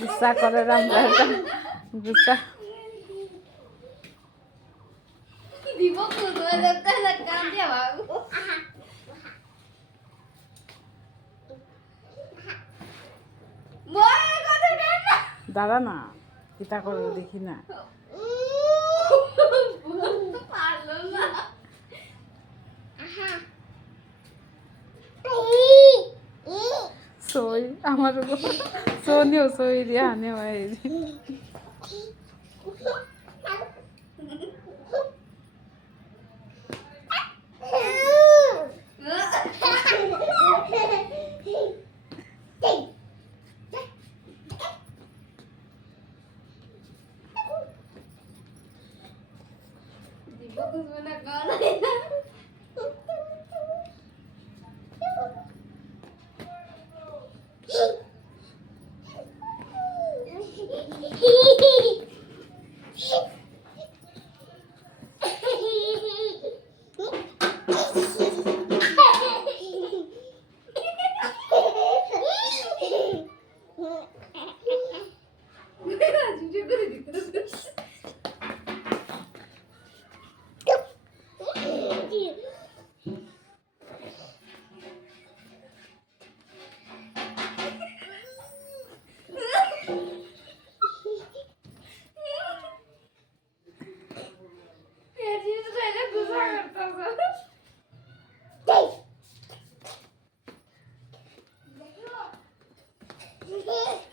गुस्सा करे আমরা এটা गुस्सा দিব তো দেখতে কান দিয়া বাবু মই কথা কেন দাঁড়া না কিটা করে দেখি না পারলো না সই আমার সোনিও সই দিয়া আনে ভাই Yeah.